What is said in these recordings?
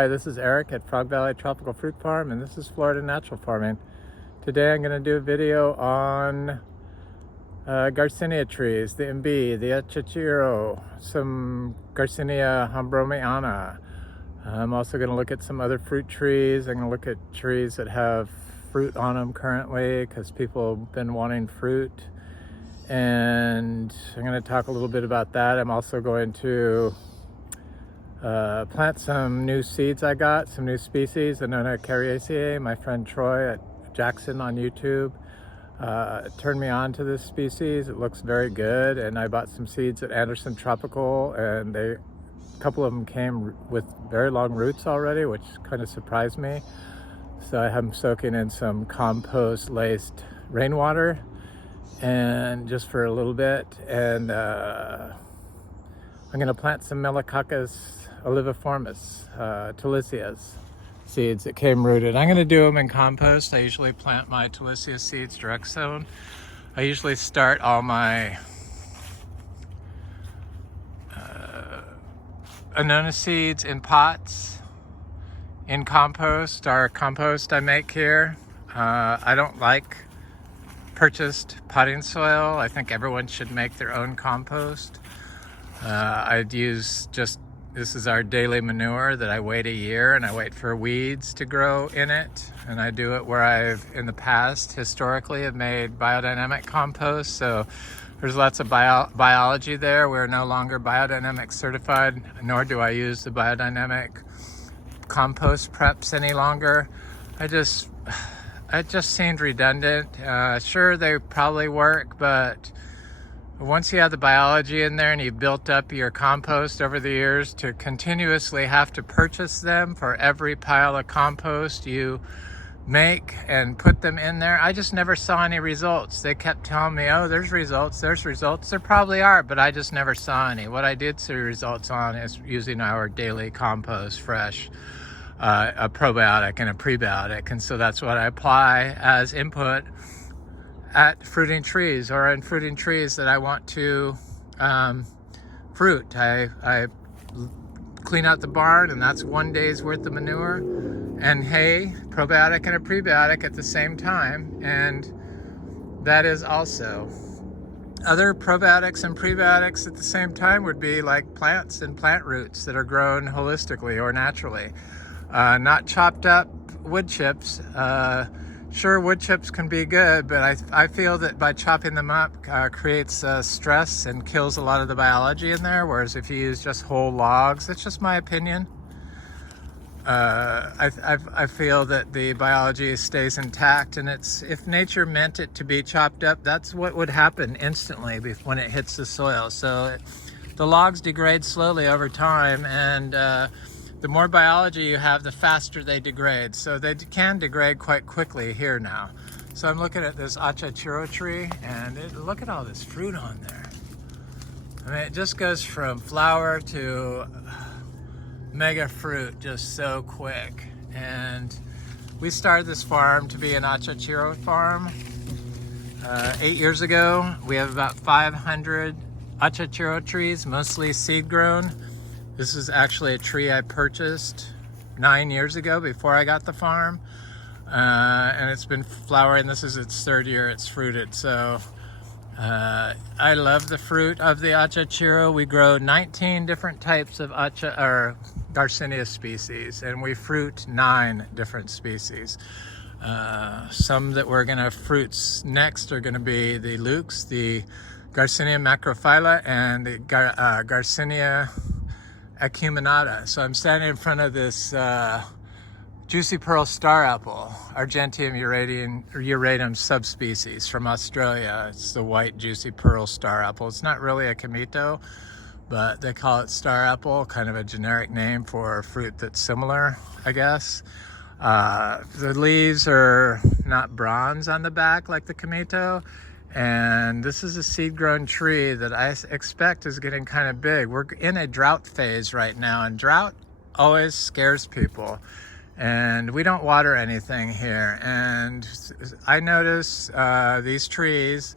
Hi, this is Eric at Frog Valley Tropical Fruit Farm, and this is Florida Natural Farming. Today I'm going to do a video on Garcinia trees, the Imbe, the Achachairu, some Garcinia hombroniana. I'm also going to look at some other fruit trees. I'm going to look at trees that have fruit on them currently because people have been wanting fruit. And I'm going to talk a little bit about that. I'm also going to plant some new seeds I got, some new species, Annona coriaceae. My friend Troy at Jackson on YouTube turned me on to this species. It looks very good, and I bought some seeds at Anderson Tropical, and a couple of them came with very long roots already, which kind of surprised me. So I have them soaking in some compost laced rainwater and just for a little bit, and I'm going to plant some malicioccus oliviformis, Talisia's seeds that came rooted. I'm going to do them in compost. I usually plant my Talisia seeds direct sown. I usually start all my Annona seeds in pots in compost, our compost I make here. I don't like purchased potting soil. I think everyone should make their own compost. I'd use this is our daily manure that I wait a year and I wait for weeds to grow in it. And I do it where I've, in the past, historically, have made biodynamic compost. So there's lots of biology there. We're no longer biodynamic certified, nor do I use the biodynamic compost preps any longer. It just seemed redundant. Sure, they probably work, but once you have the biology in there and you've built up your compost over the years, to continuously have to purchase them for every pile of compost you make and put them in there, I just never saw any results. They kept telling me, oh, there's results. There probably are, but I just never saw any. What I did see results on is using our daily compost fresh, a probiotic and a prebiotic. And so that's what I apply as input at fruiting trees, or in fruiting trees that I want to fruit. I clean out the barn, and that's 1 day's worth of manure and hay, probiotic and a prebiotic at the same time. And that is also other probiotics and prebiotics at the same time would be like plants and plant roots that are grown holistically or naturally, not chopped up wood chips. Sure, wood chips can be good, but I feel that by chopping them up creates stress and kills a lot of the biology in there, whereas if you use just whole logs, that's just my opinion. I feel that the biology stays intact, and if nature meant it to be chopped up, that's what would happen instantly when it hits the soil. So the logs degrade slowly over time, and the more biology you have, the faster they degrade. So they can degrade quite quickly here now. So I'm looking at this Achachairu tree, and look at all this fruit on there. I mean, it just goes from flower to mega fruit just so quick. And we started this farm to be an Achachairu farm 8 years ago. We have about 500 Achachairu trees, mostly seed grown. This is actually a tree I purchased 9 years ago before I got the farm, and it's been flowering. This is its third year it's fruited. So I love the fruit of the Achachairu. We grow 19 different types of Garcinia species, and we fruit 9 different species. Some that we're gonna fruit next are gonna be the Lukes, the Garcinia macrophylla, and the Garcinia acuminata. So I'm standing in front of this juicy pearl star apple, Argenteum uratum subspecies from Australia. It's the white juicy pearl star apple. It's not really a comito, but they call it star apple, kind of a generic name for a fruit that's similar, I guess. The leaves are not bronze on the back like the comito. And this is a seed-grown tree that I expect is getting kind of big. We're in a drought phase right now, and drought always scares people. And we don't water anything here. And I notice these trees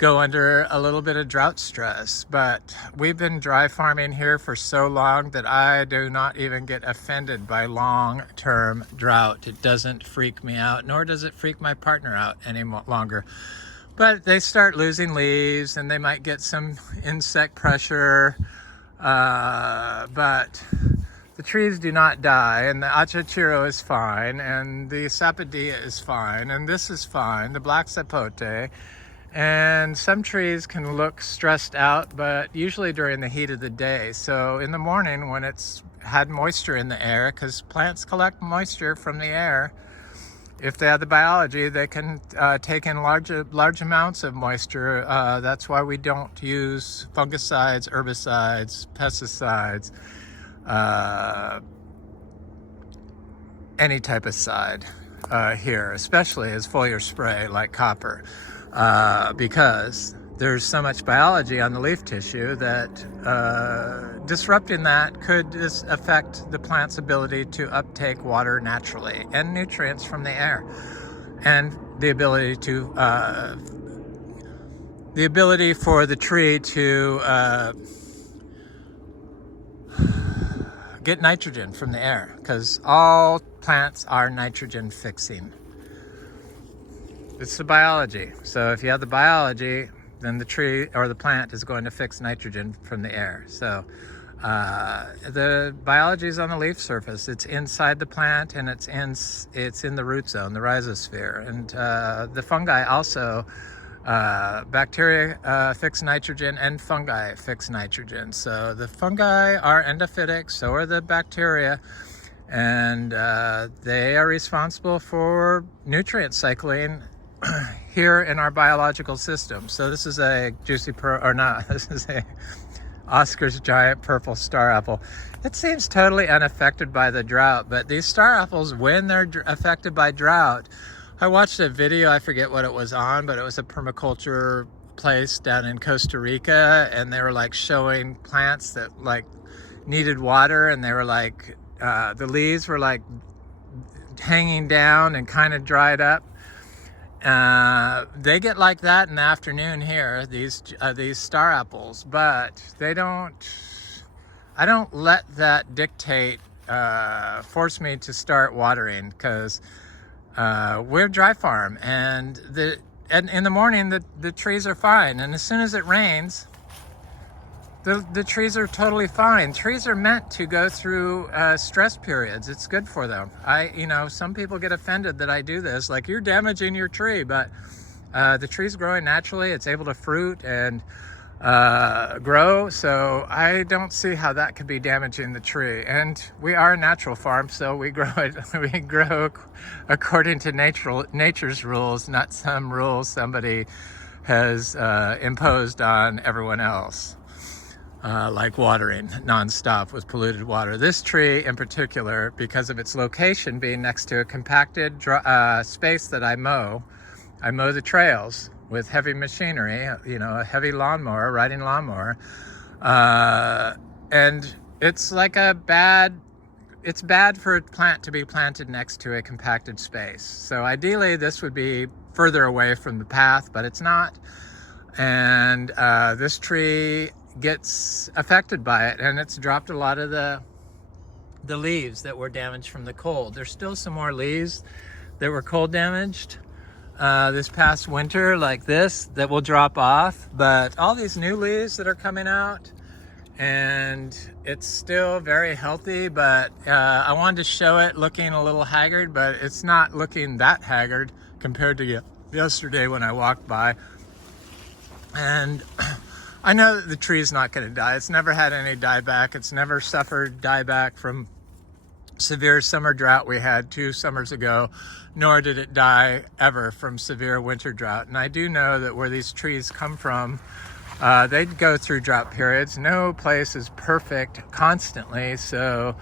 go under a little bit of drought stress. But we've been dry farming here for so long that I do not even get offended by long-term drought. It doesn't freak me out, nor does it freak my partner out any longer. But they start losing leaves and they might get some insect pressure, but the trees do not die, and the Achachairu is fine, and the sapodilla is fine, and this is fine, the black sapote. And some trees can look stressed out, but usually during the heat of the day. So in the morning when it's had moisture in the air, because plants collect moisture from the air, if they have the biology, they can take in large amounts of moisture. That's why we don't use fungicides, herbicides, pesticides, any type of side here, especially as foliar spray like copper. Because there's so much biology on the leaf tissue that disrupting that could affect the plant's ability to uptake water naturally and nutrients from the air, and the ability for the tree to get nitrogen from the air, because all plants are nitrogen fixing. It's the biology. So if you have the biology, then the tree or the plant is going to fix nitrogen from the air. So the biology is on the leaf surface. It's inside the plant, and it's in the root zone, the rhizosphere. And the fungi also, bacteria fix nitrogen, and fungi fix nitrogen. So the fungi are endophytic, so are the bacteria. And they are responsible for nutrient cycling here in our biological system. So this is a juicy this is a Oscar's giant purple star apple. It seems totally unaffected by the drought, but these star apples, when they're affected by drought, I watched a video, I forget what it was on, but it was a permaculture place down in Costa Rica, and they were like showing plants that like needed water, and they were like the leaves were like hanging down and kind of dried up. They get like that in the afternoon here, these star apples, but I don't let that dictate, force me to start watering, because we're dry farm, and in the morning the trees are fine, and as soon as it rains, the trees are totally fine. Trees are meant to go through stress periods. It's good for them. Some people get offended that I do this, like, you're damaging your tree, but the tree's growing naturally. It's able to fruit and grow, so I don't see how that could be damaging the tree. And we are a natural farm, so we grow according to nature's rules, not some rules somebody has imposed on everyone else. Like watering nonstop with polluted water. This tree in particular, because of its location being next to a compacted space that I mow the trails with heavy machinery, a heavy lawnmower, riding lawnmower, and it's like it's bad for a plant to be planted next to a compacted space. So ideally this would be further away from the path, but it's not. And this tree gets affected by it, and it's dropped a lot of the leaves that were damaged from the cold. There's still some more leaves that were cold damaged this past winter, like this, that will drop off, but all these new leaves that are coming out, and it's still very healthy. But I wanted to show it looking a little haggard, but it's not looking that haggard compared to yesterday when I walked by. And I know that the tree's not going to die. It's never had any dieback. It's never suffered dieback from severe summer drought we had 2 summers ago, nor did it die ever from severe winter drought. And I do know that where these trees come from, they go through drought periods. No place is perfect constantly, so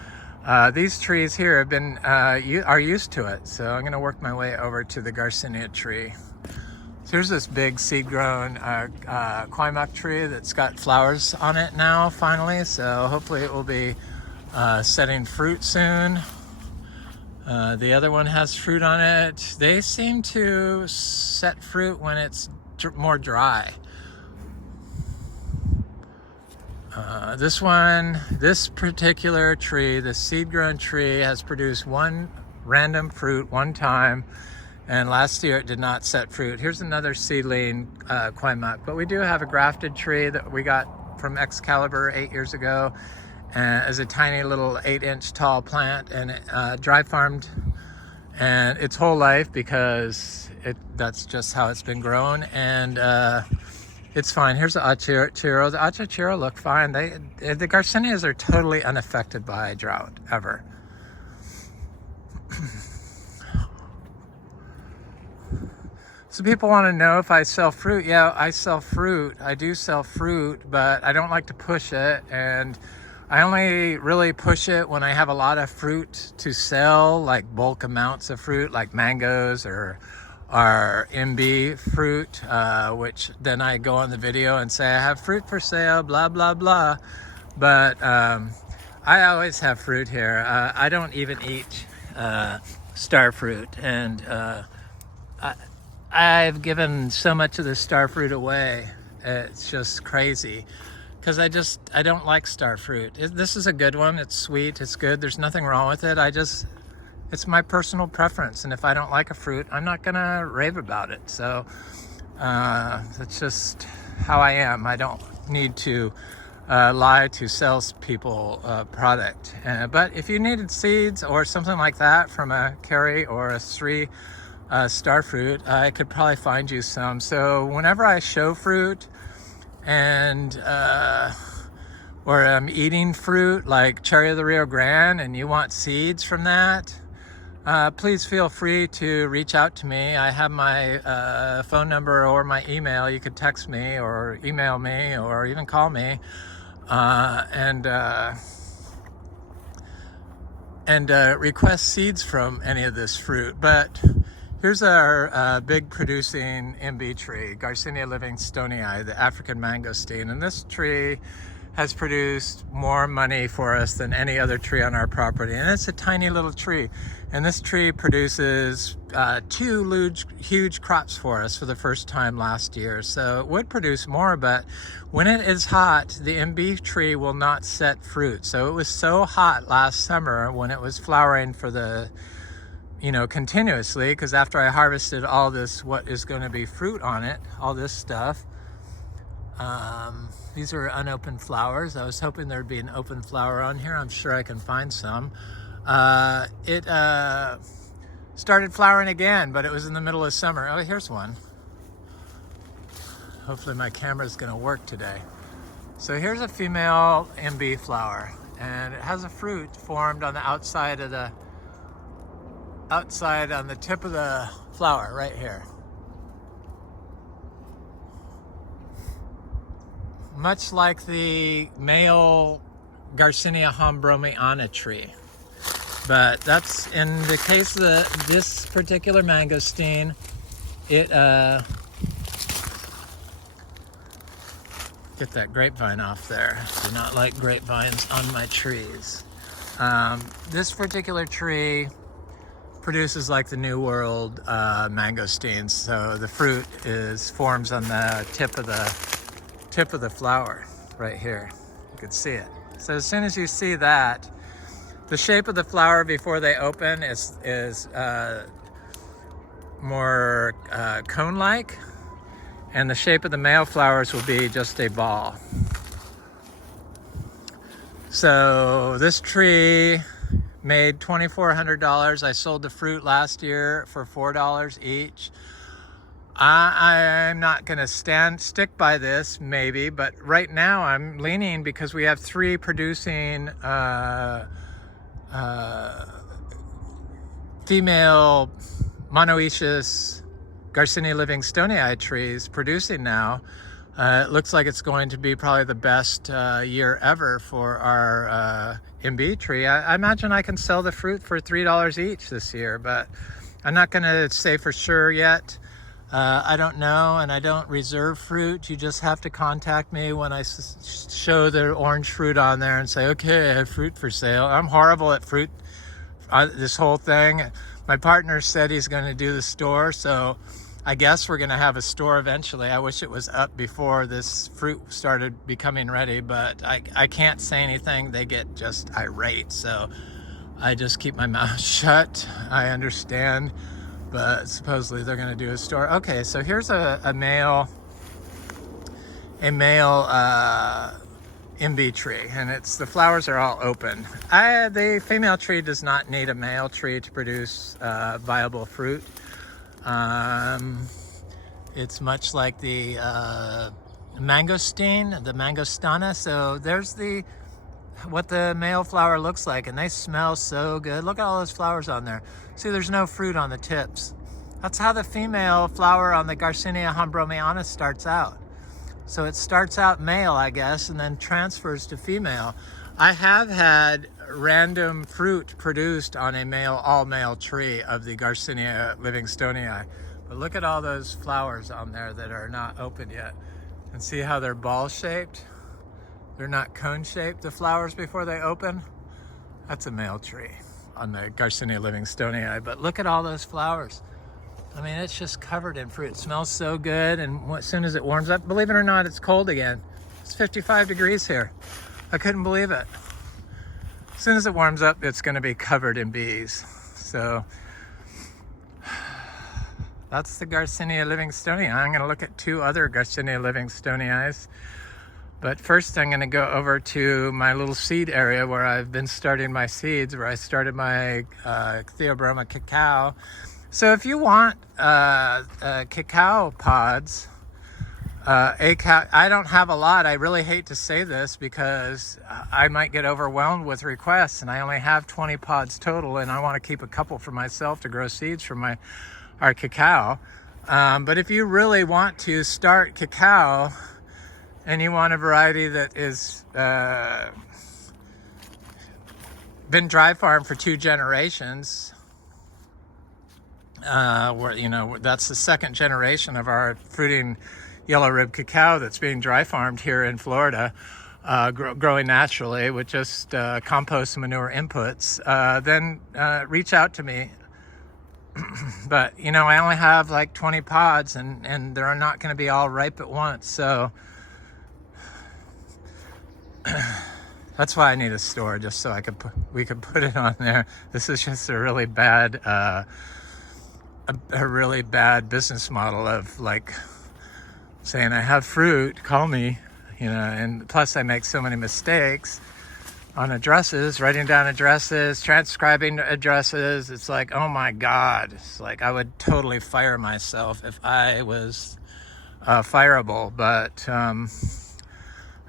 these trees here have been are used to it. So I'm going to work my way over to the Garcinia tree. So here's this big seed-grown quaimak tree that's got flowers on it now, finally. So hopefully it will be setting fruit soon. The other one has fruit on it. They seem to set fruit when it's more dry. This particular tree, the seed-grown tree, has produced one random fruit one time, and last year it did not set fruit. Here's another seedling quaimak, but we do have a grafted tree that we got from Excalibur 8 years ago as a tiny little 8-inch tall plant, and it dry farmed and its whole life because that's just how it's been grown, and it's fine. Here's the Achachairu. The Achachairu look fine. The Garcinias are totally unaffected by drought, ever. So people want to know if I sell fruit. Yeah, I sell fruit. I do sell fruit, but I don't like to push it, and I only really push it when I have a lot of fruit to sell, like bulk amounts of fruit, like mangoes or Imbe fruit, which then I go on the video and say I have fruit for sale, blah blah blah. But I always have fruit here. I don't even eat star fruit, and I've given so much of the star fruit away. It's just crazy, because I don't like star fruit. This is a good one. It's sweet, it's good, there's nothing wrong with it. It's my personal preference, and if I don't like a fruit, I'm not gonna rave about it. So that's just how I am. I don't need to lie to sell people product. But if you needed seeds or something like that from a Cari or a Sri star fruit, I could probably find you some. So whenever I show fruit and or I'm eating fruit like cherry of the Rio Grande and you want seeds from that, please feel free to reach out to me. I have my phone number or my email. You could text me or email me or even call me, and request seeds from any of this fruit. But here's our big producing Imbe tree, Garcinia livingstoneii, the African Mangosteen, and this tree has produced more money for us than any other tree on our property. And it's a tiny little tree. And this tree produces two huge crops for us for the first time last year. So it would produce more, but when it is hot, the Imbe tree will not set fruit. So it was so hot last summer when it was flowering for the, continuously, because after I harvested all this, what is going to be fruit on it, all this stuff, these are unopened flowers. I was hoping there'd be an open flower on here. I'm sure I can find some. It started flowering again, but it was in the middle of summer. Oh, here's one. Hopefully my camera's gonna work today. So here's a female Imbe flower, and it has a fruit formed on the outside on the tip of the flower right here. Much like the male Garcinia hombroniana tree. But that's, in the case of this particular mangosteen, it, get that grapevine off there. Do not like grapevines on my trees. This particular tree produces like the New World mangosteens. So the fruit forms on the tip of the flower right here. You can see it. So as soon as you see that, the shape of the flower before they open is more cone-like, and the shape of the male flowers will be just a ball. So this tree made $2,400. I sold the fruit last year for $4 each. I'm not going to stick by this, maybe, but right now I'm leaning, because we have 3 producing female monoecious Garcinia livingstoneii trees producing now. It looks like it's going to be probably the best year ever for our Imbe tree. I imagine I can sell the fruit for $3 each this year, but I'm not going to say for sure yet. I don't know, and I don't reserve fruit. You just have to contact me when I show the orange fruit on there and say, okay, I have fruit for sale. I'm horrible at fruit, this whole thing. My partner said he's going to do the store, so I guess we're gonna have a store eventually. I wish it was up before this fruit started becoming ready, but I can't say anything. They get just irate, so I just keep my mouth shut. I understand, but supposedly they're gonna do a store. Okay, so here's a male Imbe tree, and the flowers are all open. The female tree does not need a male tree to produce viable fruit. It's much like the mangosteen, the mangostana. So there's what the male flower looks like, and they smell so good. Look at all those flowers on there. See, there's no fruit on the tips. That's how the female flower on the Garcinia hombroniana starts out. So it starts out male, I guess, and then transfers to female. I have had random fruit produced on a all-male tree of the Garcinia livingstonii. But look at all those flowers on there that are not open yet. And see how they're ball-shaped? They're not cone-shaped, the flowers, before they open. That's a male tree on the Garcinia livingstonii. But look at all those flowers. I mean, it's just covered in fruit. It smells so good, and as soon as it warms up, believe it or not, it's cold again. It's 55 degrees here. I couldn't believe it. As soon as it warms up, it's gonna be covered in bees. So that's the Garcinia livingstonii. I'm gonna look at 2 other Garcinia livingstonii. But first I'm gonna go over to my little seed area where I've been starting my seeds, where I started my Theobroma cacao. So if you want cacao pods, I don't have a lot. I really hate to say this because I might get overwhelmed with requests, and I only have 20 pods total, and I want to keep a couple for myself to grow seeds for our cacao. But if you really want to start cacao and you want a variety that is been dry farmed for 2 generations, that's the 2nd generation of our fruiting yellow rib cacao that's being dry farmed here in Florida, growing naturally with just compost and manure inputs, then reach out to me. But I only have like 20 pods, and they're not going to be all ripe at once, so that's why I need a store, just so we could put it on there. This is just a really bad a really bad business model of like saying I have fruit, call me, and plus I make so many mistakes on addresses, writing down addresses, transcribing addresses. It's like, oh my God, it's like I would totally fire myself if I was fireable, but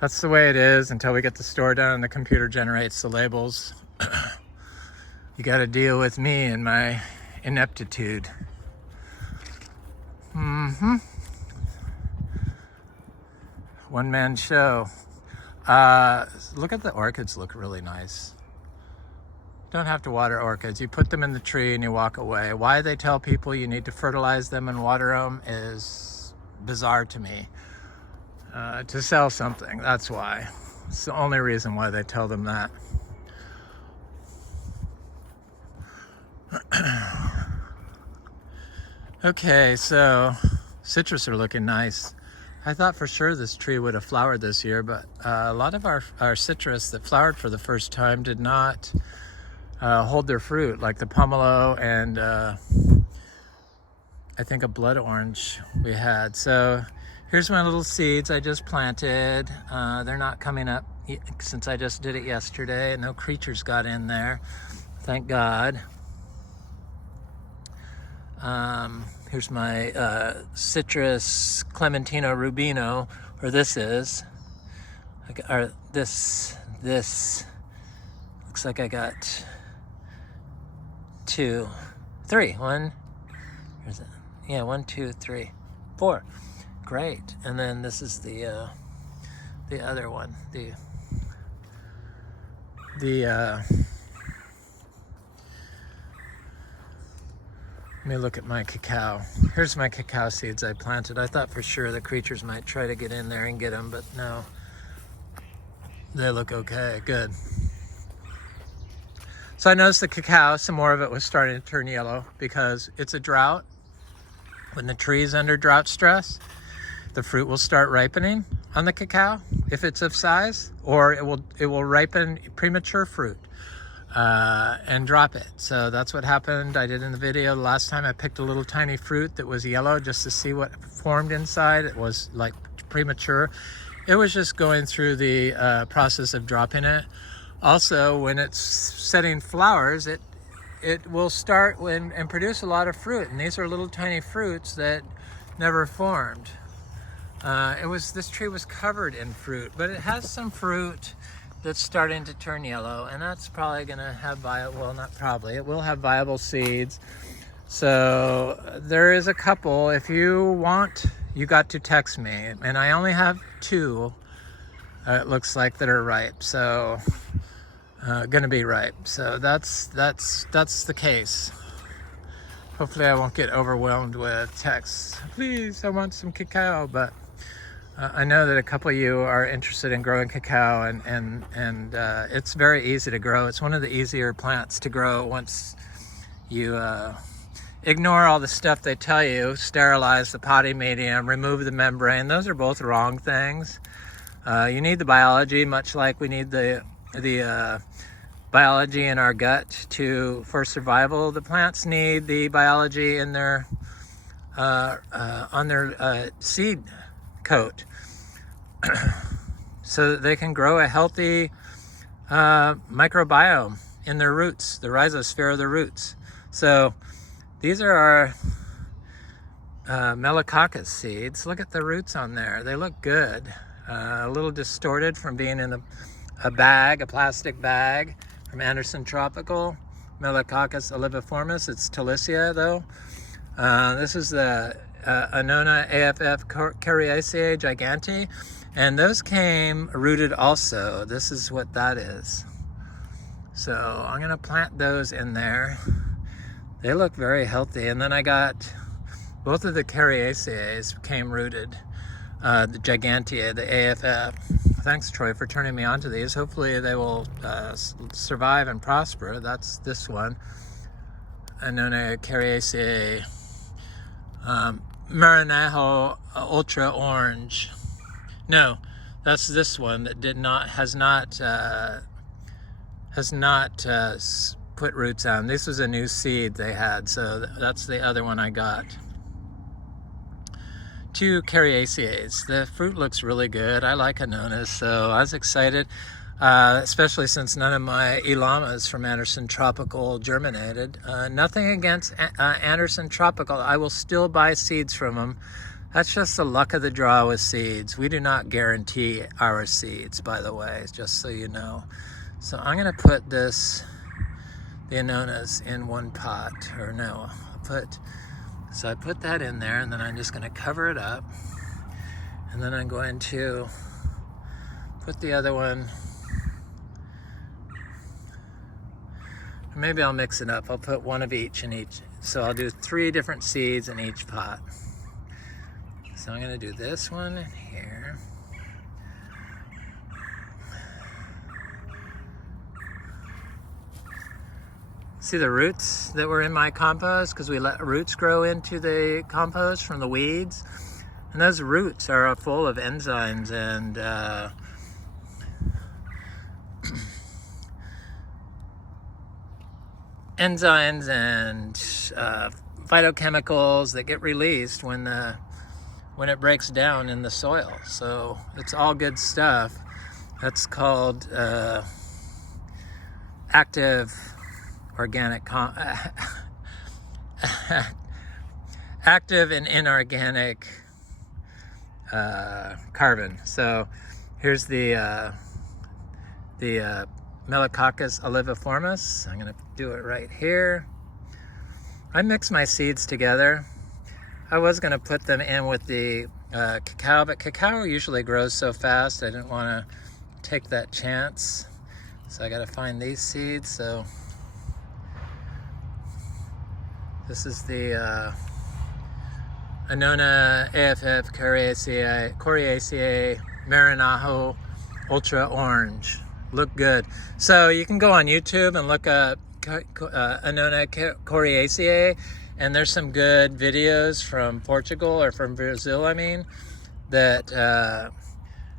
that's the way it is until we get the store done and the computer generates the labels. You got to deal with me and my ineptitude. One-man show. Look at the orchids, look really nice. Don't have to water orchids. You put them in the tree and you walk away. Why they tell people you need to fertilize them and water them is bizarre to me. To sell something, that's why. It's the only reason why they tell them that. Okay, so citrus are looking nice. I thought for sure this tree would have flowered this year, but a lot of our citrus that flowered for the first time did not hold their fruit, like the pomelo and I think a blood orange we had. So here's my little seeds I just planted. They're not coming up since I just did it yesterday, and no creatures got in there, thank God. Here's my citrus Clementino rubino, or this is, or this looks like I got 2, 3. One, where's it? Yeah, 1, 2, 3, 4. Great. And then this is the other one, let me look at my cacao. Here's my cacao seeds I planted. I thought for sure the creatures might try to get in there and get them, but no. They look okay, good. So I noticed the cacao, some more of it was starting to turn yellow because it's a drought. When the tree is under drought stress, the fruit will start ripening on the cacao if it's of size, or it will ripen premature fruit and drop it. So that's what happened. I did in the video the last time. I picked a little tiny fruit that was yellow just to see what formed inside. It was like premature. It was just going through the process of dropping it. Also, when it's setting flowers, it will start and produce a lot of fruit, and these are little tiny fruits that never formed. This tree was covered in fruit, but it has some fruit that's starting to turn yellow, and that's probably going to have it will have viable seeds. So there is a couple. If you want, you got to text me, and I only have 2. It looks like that are ripe. So. Gonna be ripe. So that's the case. Hopefully I won't get overwhelmed with texts. Please, I want some cacao. But I know that a couple of you are interested in growing cacao, and it's very easy to grow. It's one of the easier plants to grow once you ignore all the stuff they tell you. Sterilize the potting medium, remove the membrane. Those are both wrong things. You need the biology, much like we need the biology in our gut for survival. The plants need the biology in their on their seed coat so that they can grow a healthy microbiome in their roots, the rhizosphere of the roots. So these are our malicioccus seeds. Look at the roots on there. They look good. A little distorted from being in a plastic bag from Anderson Tropical. Malicioccus oliviformis. It's Talisia though. This is the Annona AFF coriaceae gigante, and those came rooted also. This is what that is. So I'm gonna plant those in there. They look very healthy. And then I got both of the coriaceae came rooted. The gigantea, the AFF. Thanks, Troy, for turning me on to these. Hopefully they will survive and prosper. That's this one. Annona coriaceae. Marinajo ultra orange. No, that's this one that has not put roots on. This was a new seed they had, so that's the other one I got. 2 coriaceae. The fruit looks really good. I like Annonas, so I was excited, especially since none of my elamas from Anderson Tropical germinated. Nothing against Anderson Tropical. I will still buy seeds from them. That's just the luck of the draw with seeds. We do not guarantee our seeds, by the way, just so you know. So I'm going to put the Annonas in one pot, or no, so I put that in there, and then I'm just going to cover it up, and then I'm going to put the other one, maybe I'll mix it up. I'll put one of each in each, so I'll do 3 different seeds in each pot. So I'm going to do this one in here. See the roots that were in my compost, because we let roots grow into the compost from the weeds, and those roots are full of enzymes and phytochemicals that get released when it breaks down in the soil. So it's all good stuff. That's called active organic active and inorganic carbon. So here's the Malicioccus oliviformis. I'm going to do it right here. I mix my seeds together. I was going to put them in with the cacao, but cacao usually grows so fast I didn't want to take that chance. So I got to find these seeds. So this is the Annona AFF coriaceae Marinajo Ultra Orange. Look good. So you can go on YouTube and look up Annona coriaceae, And there's some good videos from Portugal, or from Brazil, I mean, that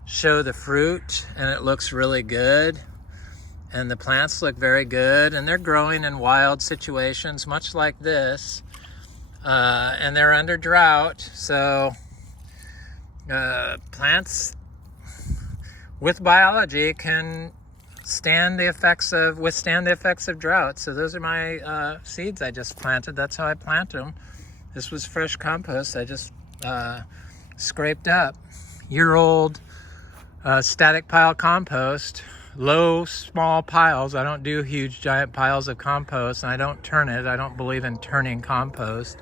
show the fruit, and it looks really good. And the plants look very good, and they're growing in wild situations, much like this. And they're under drought, so plants with biology can withstand the effects of drought. So those are my seeds I just planted. That's how I plant them. This was fresh compost I just scraped up. Year-old static pile compost. Low, small piles. I don't do huge, giant piles of compost, and I don't turn it. I don't believe in turning compost.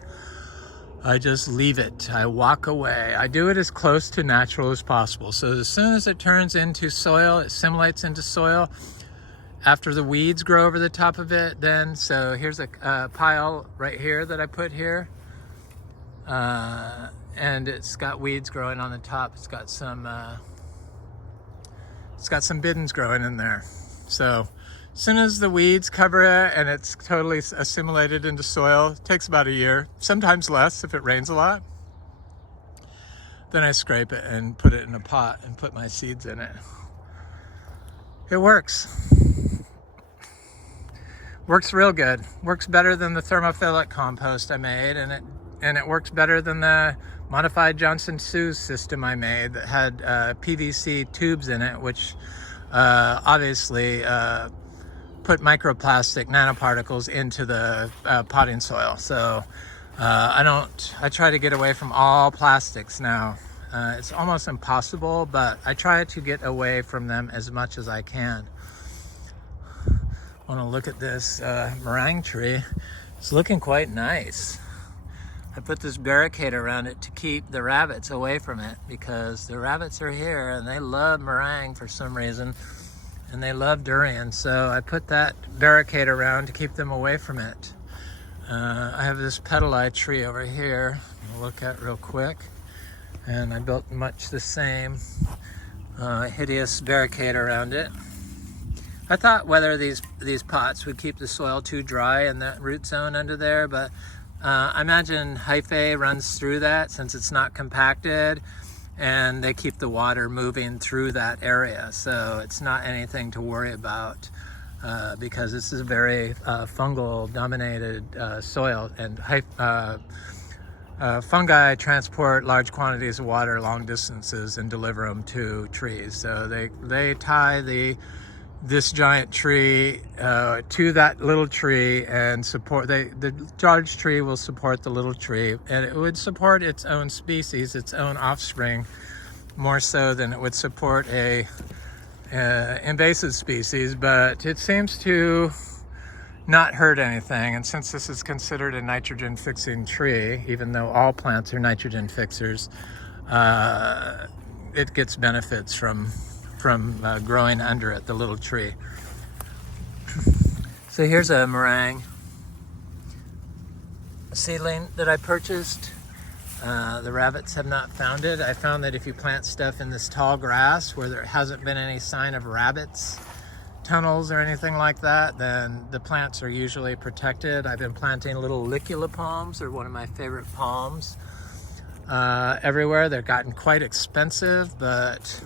I just leave it. I walk away. I do it as close to natural as possible. So as soon as it turns into soil, it assimilates into soil. After the weeds grow over the top of it, then, so here's a pile right here that I put here. And it's got weeds growing on the top. It's got some biddens growing in there. So as soon as the weeds cover it and it's totally assimilated into soil, it takes about a year, sometimes less if it rains a lot. Then I scrape it and put it in a pot and put my seeds in it. It works. Works real good. Works better than the thermophilic compost I made, and it works better than the modified Johnson-Su's system I made that had PVC tubes in it, which obviously put microplastic nanoparticles into the potting soil. So I try to get away from all plastics now. It's almost impossible, but I try to get away from them as much as I can. I want to look at this meringue tree. It's looking quite nice. I put this barricade around it to keep the rabbits away from it, because the rabbits are here and they love meringue for some reason, and they love durian. So I put that barricade around to keep them away from it. I have this petali tree over here I'll look at real quick, and I built much the same hideous barricade around it. I thought whether these pots would keep the soil too dry in that root zone under there, but I imagine hyphae runs through that since it's not compacted, and they keep the water moving through that area. So it's not anything to worry about because this is a very fungal dominated soil, and fungi transport large quantities of water long distances and deliver them to trees. So they tie this giant tree to that little tree and support, the large tree will support the little tree, and it would support its own species, its own offspring, more so than it would support a invasive species. But it seems to not hurt anything, and since this is considered a nitrogen fixing tree, even though all plants are nitrogen fixers, it gets benefits from growing under it, the little tree. So here's a meringue seedling that I purchased. The rabbits have not found it. I found that if you plant stuff in this tall grass where there hasn't been any sign of rabbits tunnels or anything like that, then the plants are usually protected. I've been planting little licula palms. They're one of my favorite palms everywhere. They've gotten quite expensive, but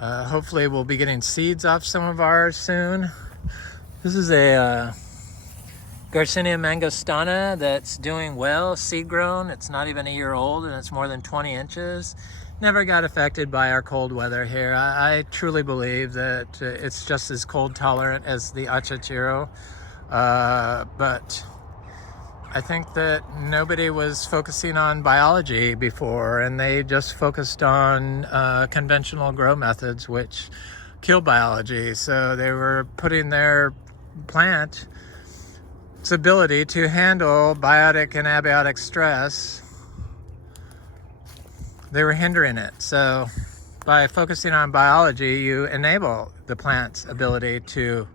hopefully we'll be getting seeds off some of ours soon. This is a Garcinia Mangosteen that's doing well, seed grown. It's not even a year old, and it's more than 20 inches. Never got affected by our cold weather here. I truly believe that it's just as cold tolerant as the Achachairu, but I think that nobody was focusing on biology before, and they just focused on conventional grow methods, which kill biology. So they were putting their plant's ability to handle biotic and abiotic stress, they were hindering it. So by focusing on biology, you enable the plant's ability to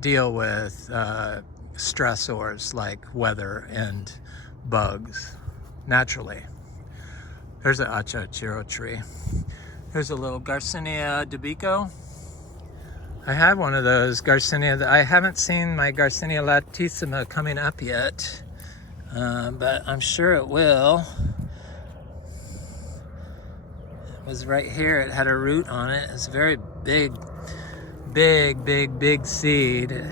deal with stressors like weather and bugs naturally. There's an Achachairu tree. There's a little Garcinia debico. I have one of those Garcinia. I haven't seen my Garcinia latissima coming up yet. but I'm sure it will. It was right here. It had a root on it. It's a very big seed. It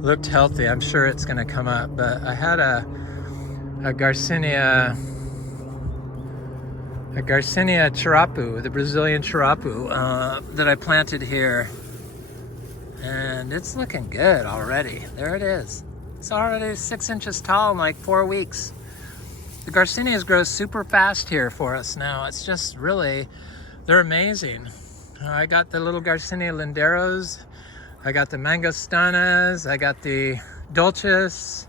looked healthy. I'm sure it's going to come up. But I had a Garcinia charapu, the Brazilian charapu, that I planted here. And it's looking good already. There it is. It's already 6 inches tall in like 4 weeks. The Garcinias grow super fast here for us now. It's just really, they're amazing. I got the little Garcinia linderos. I got the mangostanas. I got the dulces.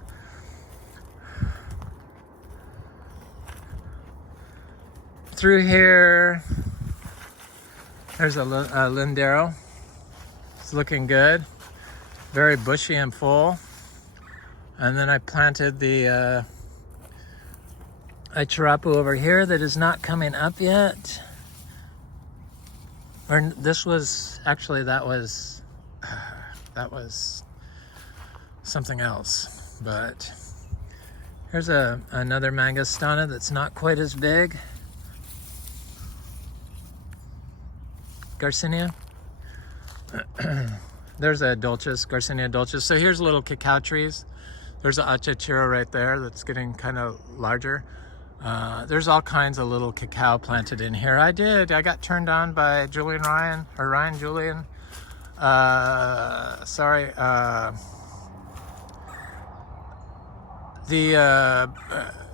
Through here, there's a lindero. It's looking good. Very bushy and full. And then I planted the charapu over here that is not coming up yet. Or this was, actually that was something else. But here's another mangostana that's not quite as big. Garcinia. There's a dulcis, Garcinia dulcis. So here's little cacao trees. There's an Achachairu right there that's getting kind of larger. There's all kinds of little cacao planted in here. I got turned on by Ryan Julian. The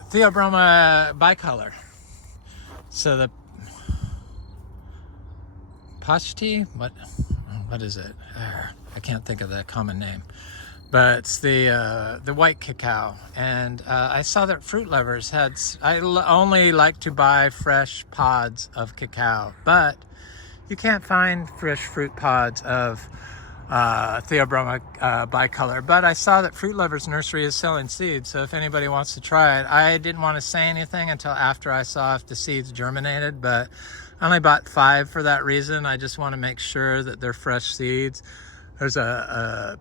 Theobroma bicolor. So the Pachti, what is it? I can't think of the common name, but it's the white cacao. And I saw that fruit lovers had. I only like to buy fresh pods of cacao, but you can't find fresh fruit pods of Theobroma bicolor. But I saw that Fruit Lovers Nursery is selling seeds, so if anybody wants to try it, I didn't want to say anything until after I saw if the seeds germinated, but I only bought 5 for that reason. I just want to make sure that they're fresh seeds. There's a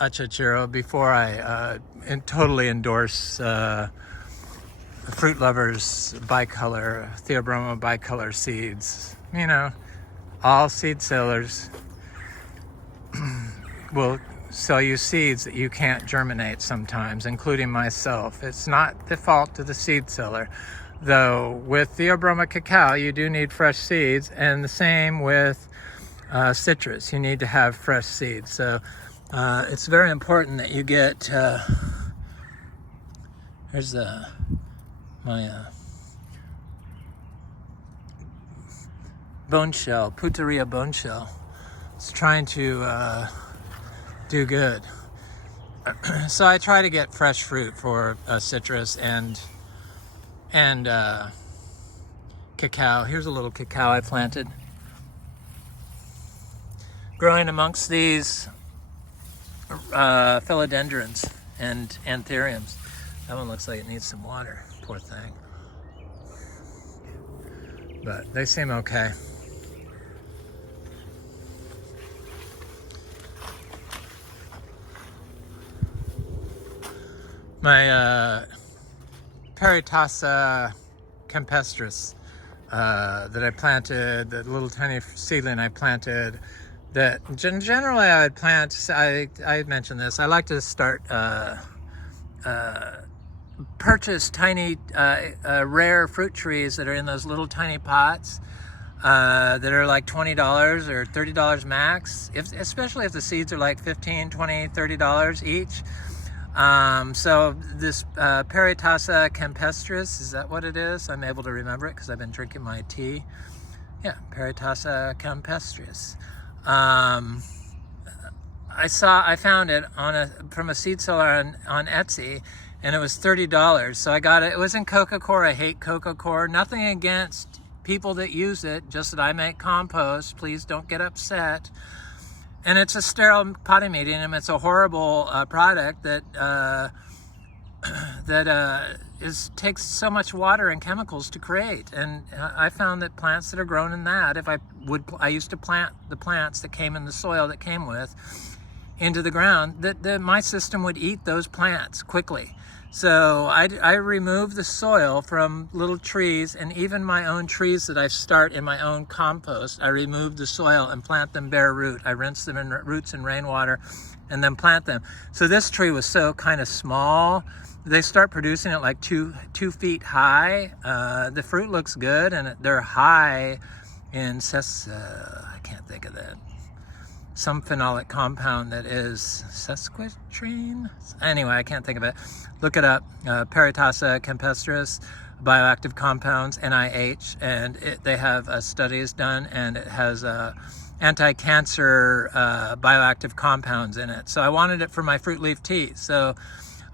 Achachairu before I totally endorse Fruit Lovers bicolor, Theobroma bicolor seeds. You know, all seed sellers will sell you seeds that you can't germinate sometimes, including myself. It's not the fault of the seed seller. Though with Theobroma cacao, you do need fresh seeds, and the same with citrus. You need to have fresh seeds. So it's very important that you get, here's my bone shell, Puteria bone shell. It's trying to do good. So I try to get fresh fruit for citrus and cacao. Here's a little cacao I planted, growing amongst these philodendrons and anthuriums. That one looks like it needs some water, poor thing. But they seem okay. My Paritasa campestris that I planted, that little tiny seedling I planted, that generally I would plant, I mentioned this, I like to start, purchase tiny, rare fruit trees that are in those little tiny pots that are like $20 or $30 max, especially if the seeds are like $15, $20, $30 each. So this Paritasa campestris, is that what it is? I'm able to remember it because I've been drinking my tea. Yeah, Paritasa campestris. I found it from a seed seller on Etsy, and it was $30. So I got it. It was in Coca-Cola. I hate Coca-Cola. Nothing against people that use it, just that I make compost. Please don't get upset. And it's a sterile potting medium. It's a horrible product that takes so much water and chemicals to create. And I found that plants that are grown in that, I used to plant the plants that came in the soil that came with, into the ground, that my system would eat those plants quickly. So I remove the soil from little trees, and even my own trees that I start in my own compost, I remove the soil and plant them bare root. I rinse them in roots and rainwater and then plant them. So this tree was so kind of small. They start producing it like two feet high. The fruit looks good, and they're high in I can't think of that. Some phenolic compound that is sesquiterpene. Anyway, I can't think of it. Look it up. Paratasa campestris, bioactive compounds, NIH, and they have studies done, and it has anti-cancer bioactive compounds in it. So I wanted it for my fruit leaf tea. So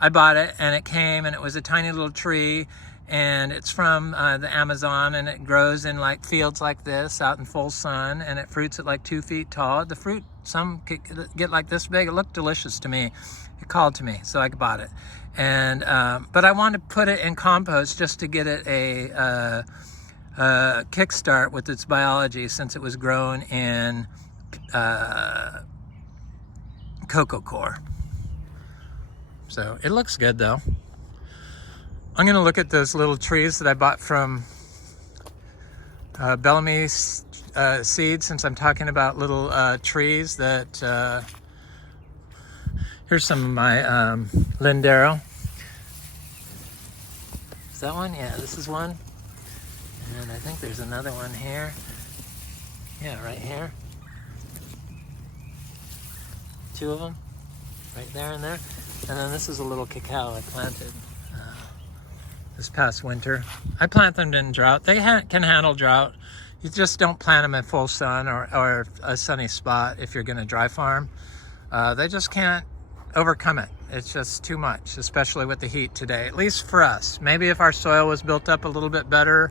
I bought it, and it came, and it was a tiny little tree, and it's from the Amazon, and it grows in like fields like this out in full sun, and it fruits at like 2 feet tall. The fruit, some get like this big. It looked delicious to me. It called to me, so I bought it. And but I wanted to put it in compost just to get it a kickstart with its biology, since it was grown in cocoa coir. So it looks good though. I'm gonna look at those little trees that I bought from Bellamy seeds, since I'm talking about little trees that, here's some of my Lindero. Is that one? Yeah, this is one. And I think there's another one here. Yeah, right here. 2 of them, right there and there. And then this is a little cacao I planted this past winter. I plant them in drought. They can handle drought. You just don't plant them in full sun or a sunny spot if you're going to dry farm. They just can't overcome it. It's just too much, especially with the heat today, at least for us. Maybe if our soil was built up a little bit better,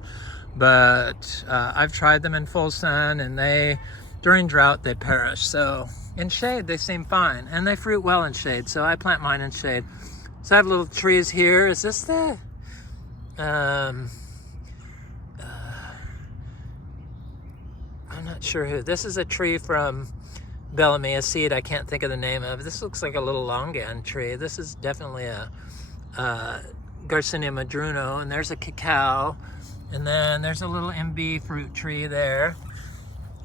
but I've tried them in full sun, and during drought, they perish. So in shade, they seem fine, and they fruit well in shade, so I plant mine in shade. So I have little trees here. Is this the I'm not sure who. This is a tree from Bellamy, a seed I can't think of the name of. This looks like a little longan tree. This is definitely a Garcinia madruno, and there's a cacao, and then there's a little Imbe fruit tree there.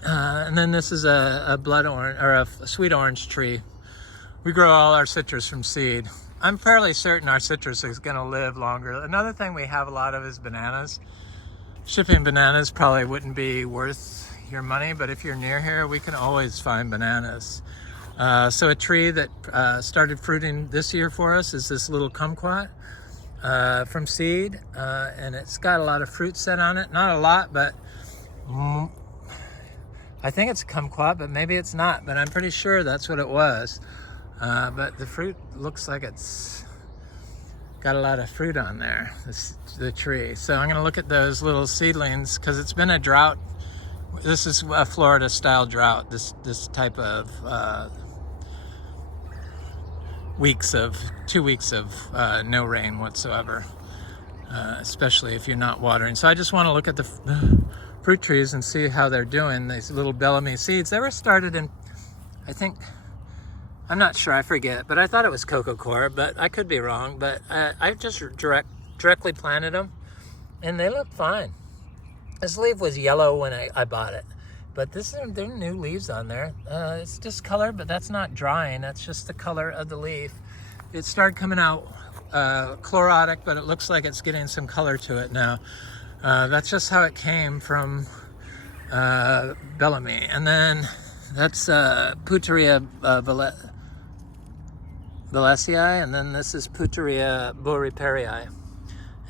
And then this is a blood orange, or a sweet orange tree. We grow all our citrus from seed. I'm fairly certain our citrus is going to live longer. Another thing we have a lot of is bananas. Shipping bananas probably wouldn't be worth your money, but if you're near here, we can always find bananas. So a tree that started fruiting this year for us is this little kumquat from seed, and it's got a lot of fruit set on it. Not a lot, but I think it's kumquat, but maybe it's not, but I'm pretty sure that's what it was. But the fruit looks like it's got a lot of fruit on there, the tree. So I'm going to look at those little seedlings, because it's been a drought. This is a Florida style drought, this type of 2 weeks of no rain whatsoever, especially if you're not watering. So I just want to look at the fruit trees and see how they're doing. These little Bellamy seeds, they were started in, I think, I'm not sure, I forget, but I thought it was cocoa coir, but I could be wrong. But I just directly planted them, and they look fine. This leaf was yellow when I bought it, but there are new leaves on there. It's discolored, but that's not drying. That's just the color of the leaf. It started coming out chlorotic, but it looks like it's getting some color to it now. That's just how it came from Bellamy. And then that's Puteria Valesii, and then this is Puteria boeriperii,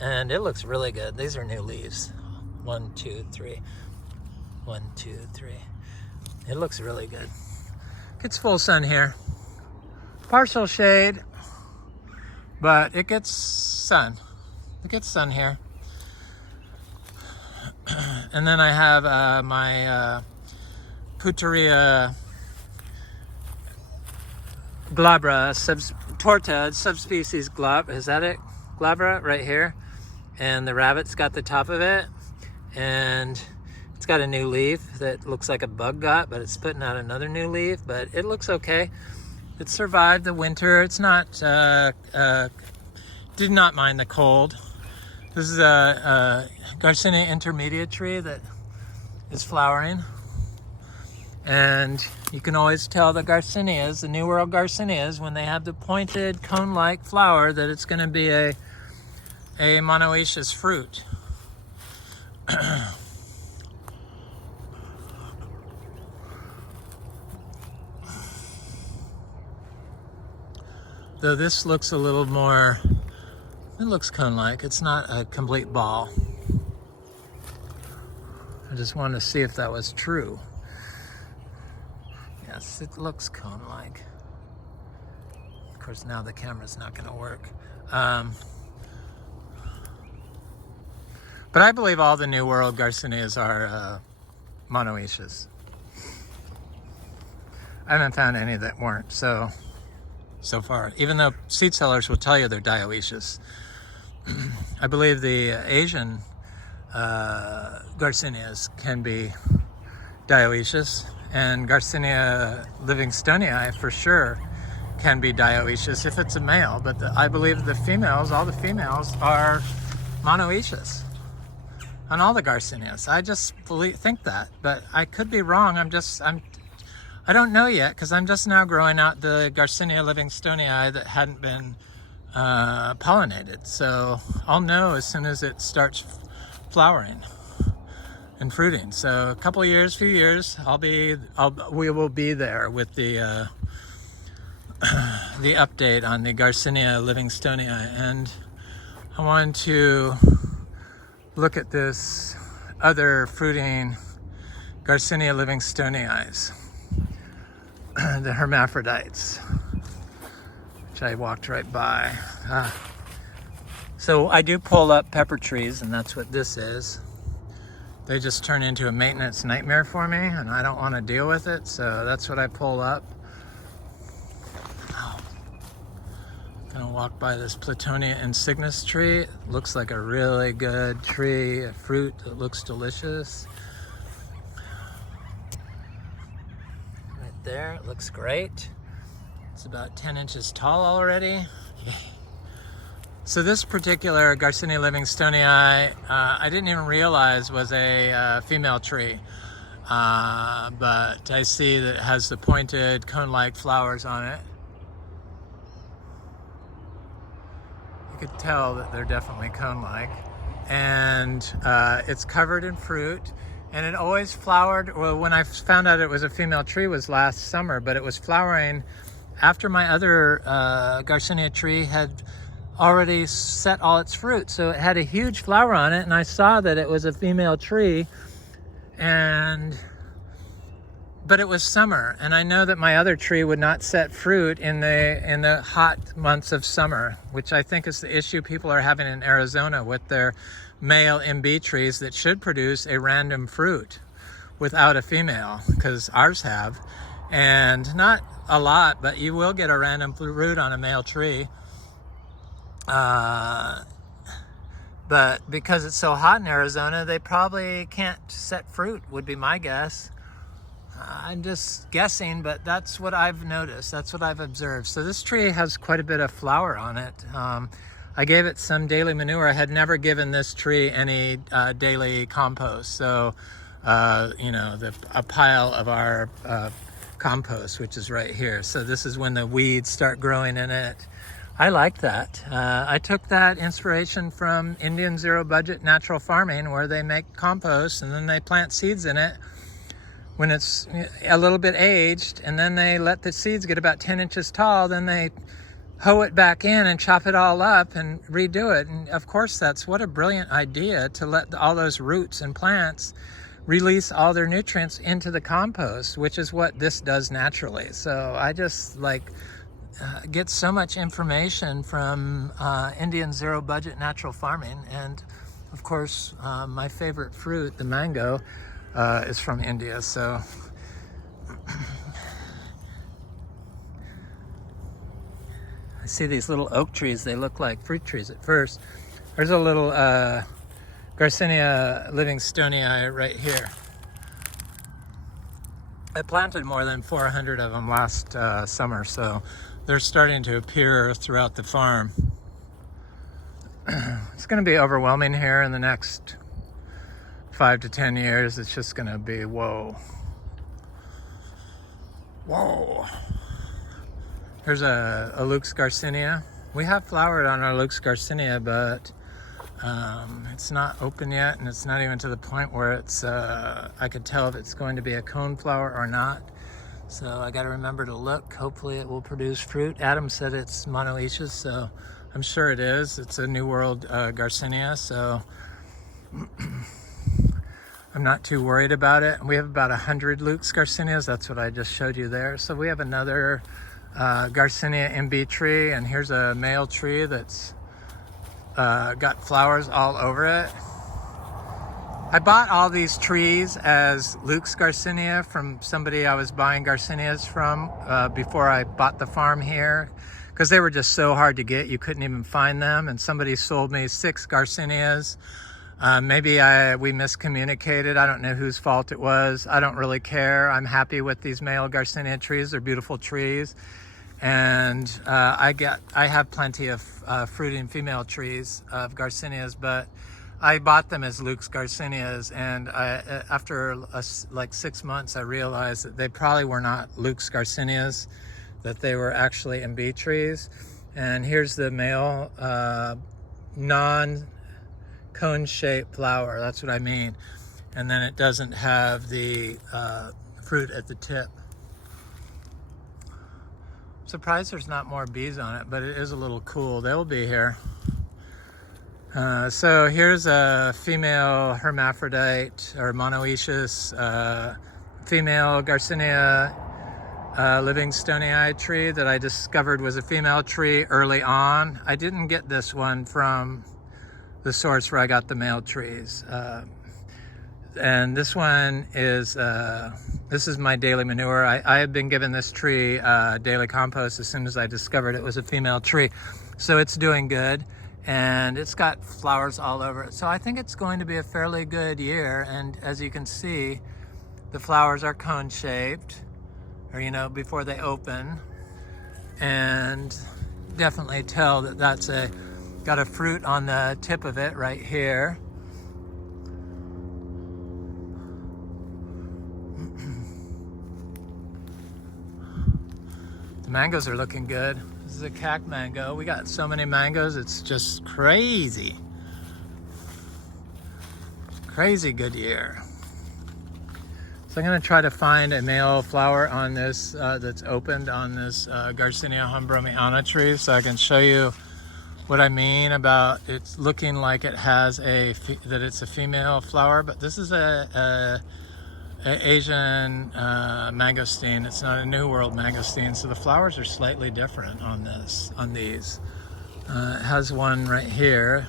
and it looks really good. These are new leaves. 1, 2, 3. 1, 2, 3. It looks really good. Gets full sun here. Partial shade, but it gets sun. It gets sun here. And then I have my Puteria glabra, torta, subspecies glabra. Is that it? Glabra, right here. And the rabbit's got the top of it. And it's got a new leaf that looks like a bug got, but it's putting out another new leaf, but it looks okay. It survived the winter. It's not, did not mind the cold. This is a Garcinia intermediate tree that is flowering. And you can always tell the Garcinias, the New World Garcinias, when they have the pointed cone-like flower, that it's going to be a monoecious fruit. Though this looks a little more, it looks cone-like. It's not a complete ball. I just wanted to see if that was true. Yes, it looks cone-like. Of course, now the camera's not going to work. But I believe all the New World Garcinias are monoecious. I haven't found any that weren't so far, even though seed sellers will tell you they're dioecious. I believe the Asian Garcinias can be dioecious, and Garcinia livingstonii for sure can be dioecious if it's a male, but I believe the females, all the females, are monoecious on all the Garcinias. I just think that, but I could be wrong. I don't know yet, because I'm just now growing out the Garcinia livingstonii that hadn't been pollinated. So I'll know as soon as it starts flowering and fruiting. So a couple years, few years, we will be there with the update on the Garcinia livingstonii. And I wanted to look at this other fruiting Garcinia livingstonii, the hermaphrodites, which I walked right by. So I do pull up pepper trees, and that's what this is. They just turn into a maintenance nightmare for me, and I don't want to deal with it, so that's what I pull up. Gonna walk by this Platonia insignis tree. It looks like a really good tree, a fruit that looks delicious. Right there, it looks great. It's about 10 inches tall already. Yay. So this particular Garcinia livingstonii, I didn't even realize was a female tree, but I see that it has the pointed cone-like flowers on it. You could tell that they're definitely cone-like, and it's covered in fruit, and it always flowered. Well, when I found out it was a female tree was last summer, but it was flowering after my other Garcinia tree had already set all its fruit. So it had a huge flower on it, and I saw that it was a female tree, but it was summer, and I know that my other tree would not set fruit in the hot months of summer, which I think is the issue people are having in Arizona with their male Imbe trees that should produce a random fruit without a female, because ours have, and not a lot, but you will get a random fruit on a male tree. But because it's so hot in Arizona, they probably can't set fruit, would be my guess. I'm just guessing, but that's what I've noticed. That's what I've observed. So this tree has quite a bit of flower on it. I gave it some daily manure. I had never given this tree any daily compost. So, a pile of our compost, which is right here. So this is when the weeds start growing in it. I like that. I took that inspiration from Indian zero budget natural farming, where they make compost and then they plant seeds in it when it's a little bit aged, and then they let the seeds get about 10 inches tall, then they hoe it back in and chop it all up and redo it. And of course, what a brilliant idea to let all those roots and plants release all their nutrients into the compost, which is what this does naturally. So I just get so much information from Indian zero budget natural farming. And of course, my favorite fruit, the mango, is from India. So I see these little oak trees. They look like fruit trees at first. There's a little Garcinia livingstonii right here. I planted more than 400 of them last summer, so they're starting to appear throughout the farm. It's going to be overwhelming here in the next 5 to 10 years. It's just going to be whoa. Whoa. Here's a Lux Garcinia. We have flowered on our Lux Garcinia, but it's not open yet, and it's not even to the point where it's I could tell if it's going to be a cone flower or not. So I got to remember to look. Hopefully it will produce fruit. Adam said it's monoecious, so I'm sure it is. It's a New World Garcinia, so I'm not too worried about it. We have about 100 Lux Garcinias. That's what I just showed you there. So we have another Garcinia Imbe tree, and here's a male tree that's got flowers all over it. I bought all these trees as Lux Garcinia from somebody I was buying Garcinias from before I bought the farm here, because they were just so hard to get. You couldn't even find them, and somebody sold me 6 Garcinias. Maybe we miscommunicated. I don't know whose fault it was. I don't really care. I'm happy with these male Garcinia trees. They're beautiful trees. And I have plenty of fruiting female trees of Garcinias, but I bought them as Lux Garcinias, and after like 6 months I realized that they probably were not Lux Garcinias, that they were actually Imbe trees. And here's the male non-cone shaped flower. That's what I mean. And then it doesn't have the fruit at the tip. I'm surprised there's not more bees on it, but it is a little cool. They'll be here. So here's a female hermaphrodite or monoecious female Garcinia Livingstonii tree that I discovered was a female tree early on. I didn't get this one from the source where I got the male trees. And this one is, this is my daily manure. I had been given this tree daily compost as soon as I discovered it was a female tree. So it's doing good, and it's got flowers all over it. So I think it's going to be a fairly good year. And as you can see, the flowers are cone shaped, or before they open, and definitely tell that that's got a fruit on the tip of it right here. The mangoes are looking good. This is a cac mango. We got so many mangoes, it's just crazy. Crazy good year. So I'm gonna try to find a male flower on this that's opened on this Garcinia hombroniana tree, so I can show you what I mean about it's looking like it has that it's a female flower. But this is a Asian mangosteen. It's not a New World mangosteen, so the flowers are slightly different on these. It has one right here.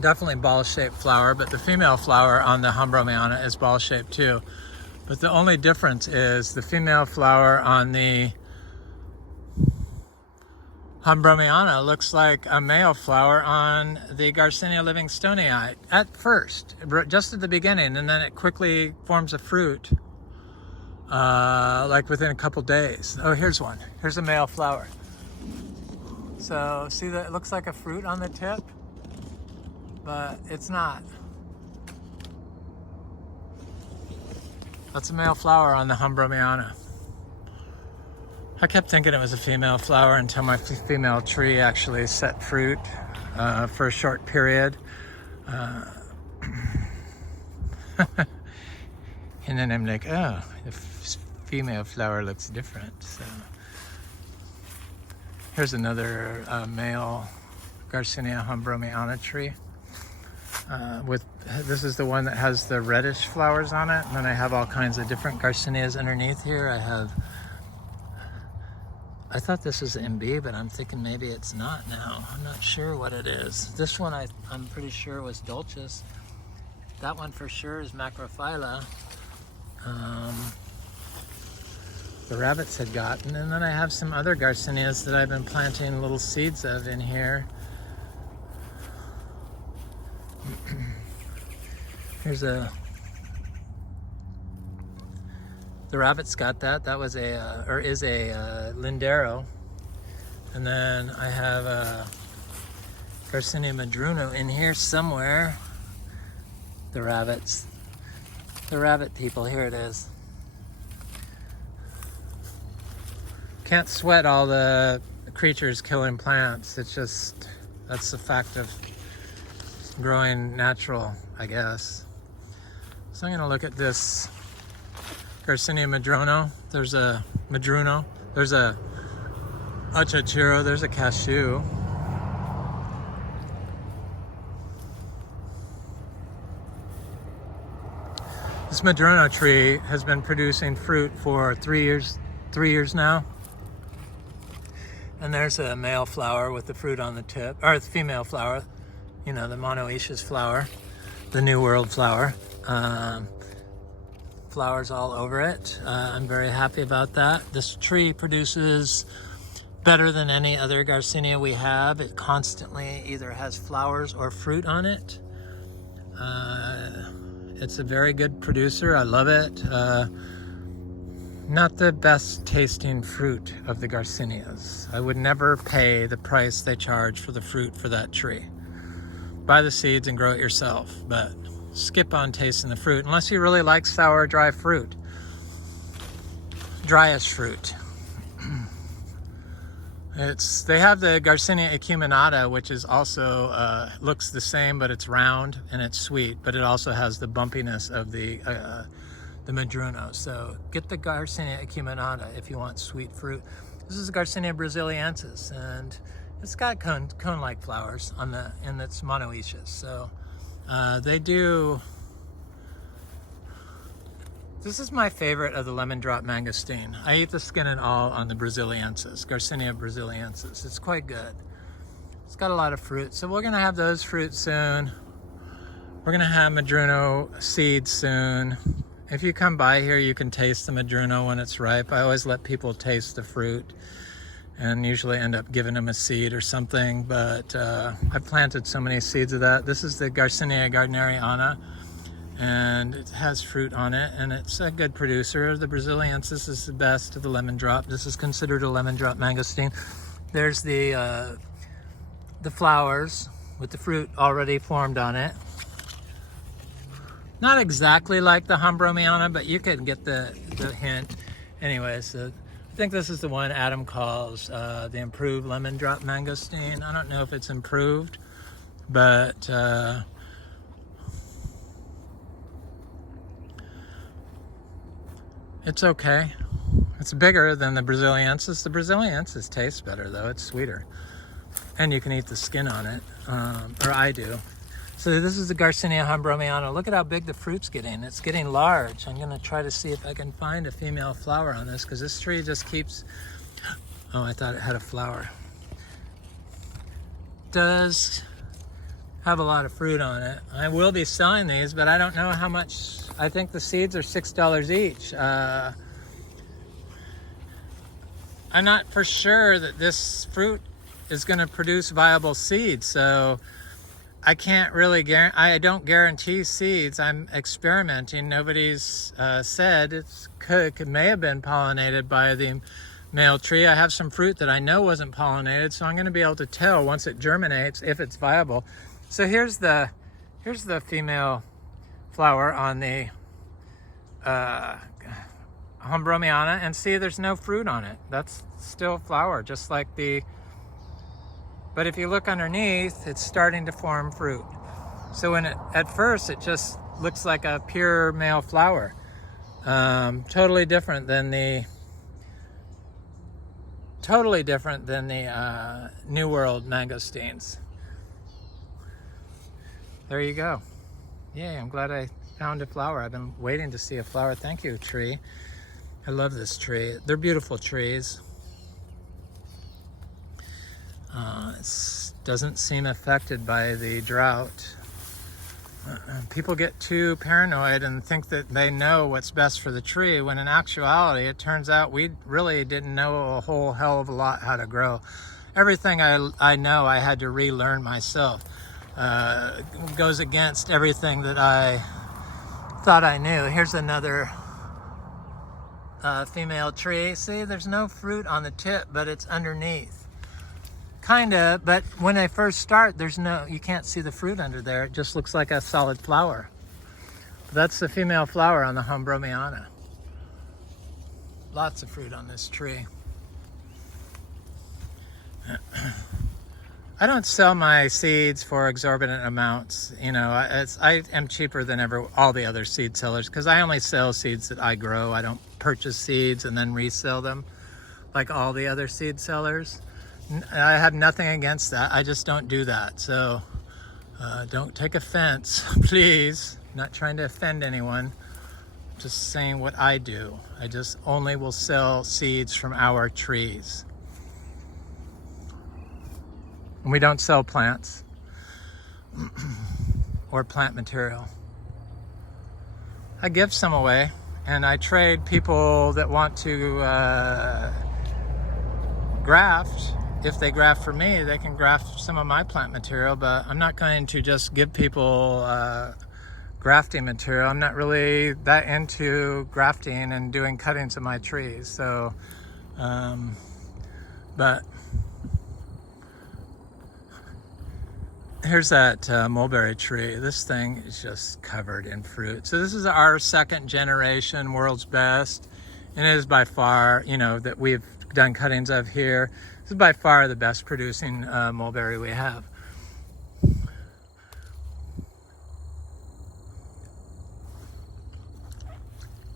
Definitely ball-shaped flower, but the female flower on the hombroniana is ball-shaped too. But the only difference is the female flower on the hombroniana looks like a male flower on the Garcinia Livingstonii at first, just at the beginning, and then it quickly forms a fruit like within a couple days. Oh, here's one. Here's a male flower. So see that it looks like a fruit on the tip, but it's not. That's a male flower on the hombroniana. I kept thinking it was a female flower until my female tree actually set fruit for a short period. And then I'm like, oh, the female flower looks different. So here's another male Garcinia hombroniana tree. This is the one that has the reddish flowers on it. And then I have all kinds of different Garcinias underneath here. I thought this was Imbe, but I'm thinking maybe it's not now. I'm not sure what it is. This one I'm pretty sure was Dulcis. That one for sure is Macrophylla. The rabbits had gotten. And then I have some other Garcinias that I've been planting little seeds of in here. Here's a The rabbits got that. That was a, or is a lindero. And then I have a Garcinia madruno in here somewhere. The rabbits. The rabbit people, here it is. Can't sweat all the creatures killing plants. It's just, that's the fact of growing natural, I guess. So I'm gonna look at this Garcinia madruno. There's a madruno. There's a Achachairu. There's a cashew. This madruno tree has been producing fruit for 3 years now. And there's a male flower with the fruit on the tip, or the female flower, you know, the monoecious flower, the New World flower. Flowers all over it. I'm very happy about that. This tree produces better than any other Garcinia we have. It constantly either has flowers or fruit on it. It's a very good producer. I love it. Not the best tasting fruit of the Garcinias. I would never pay the price they charge for the fruit for that tree. Buy the seeds and grow it yourself, but skip on tasting the fruit unless you really like sour, dry fruit. Driest fruit. They have the Garcinia acuminata, which is also looks the same, but it's round and it's sweet, but it also has the bumpiness of the madruno. So get the Garcinia acuminata if you want sweet fruit. This is Garcinia brasiliensis, and it's got cone-like flowers on and it's monoecious. So they do. This is my favorite of the lemon drop mangosteen. I eat the skin and all on the brasiliensis, Garcinia brasiliensis. It's quite good. It's got a lot of fruit. So we're gonna have those fruits soon. We're gonna have madruno seeds soon. If you come by here, you can taste the madruno when it's ripe. I always let people taste the fruit and usually end up giving them a seed or something, but I've planted so many seeds of that. This is the Garcinia gardneriana, and it has fruit on it, and it's a good producer. The brasiliensis is the best of the lemon drop. This is considered a lemon drop mangosteen. There's the flowers with the fruit already formed on it. Not exactly like the hombroniana, but you can get the hint. Anyways, I think this is the one Adam calls the improved lemon drop mangosteen. I don't know if it's improved, but it's okay. It's bigger than the brasiliensis. The brasiliensis tastes better though, it's sweeter. And you can eat the skin on it, or I do. So this is the Garcinia hombroniana. Look at how big the fruit's getting. It's getting large. I'm gonna try to see if I can find a female flower on this, because this tree just keeps, oh, I thought it had a flower. Does have a lot of fruit on it. I will be selling these, but I don't know how much. I think the seeds are $6 each. I'm not for sure that this fruit is gonna produce viable seeds, so I can't really guarantee. I don't guarantee seeds. I'm experimenting. Nobody's said it may have been pollinated by the male tree. I have some fruit that I know wasn't pollinated, so I'm going to be able to tell once it germinates if it's viable. So here's the female flower on the hombroniana, and see, there's no fruit on it. That's still flower, just like the. But if you look underneath, it's starting to form fruit. So at first it just looks like a pure male flower. Totally different than the New World mangosteens. There you go. Yay, I'm glad I found a flower. I've been waiting to see a flower. Thank you, tree. I love this tree. They're beautiful trees. It doesn't seem affected by the drought. People get too paranoid and think that they know what's best for the tree, when in actuality it turns out we really didn't know a whole hell of a lot how to grow. Everything I know I had to relearn myself. Goes against everything that I thought I knew. Here's another female tree. See, there's no fruit on the tip, but it's underneath. Kinda, but when they first start, you can't see the fruit under there. It just looks like a solid flower. That's the female flower on the hombroniana. Lots of fruit on this tree. I don't sell my seeds for exorbitant amounts. You know, I am cheaper than all the other seed sellers because I only sell seeds that I grow. I don't purchase seeds and then resell them like all the other seed sellers. I have nothing against that. I just don't do that. So don't take offense, please. I'm not trying to offend anyone. Just saying what I do. I just only will sell seeds from our trees. And we don't sell plants or plant material. I give some away, and I trade people that want to graft. If they graft for me, they can graft some of my plant material, but I'm not going to just give people grafting material. I'm not really that into grafting and doing cuttings of my trees. So, but here's that mulberry tree. This thing is just covered in fruit. So this is our second generation world's best, and it is by far, you know, that we've done cuttings of here. This is by far the best producing mulberry we have.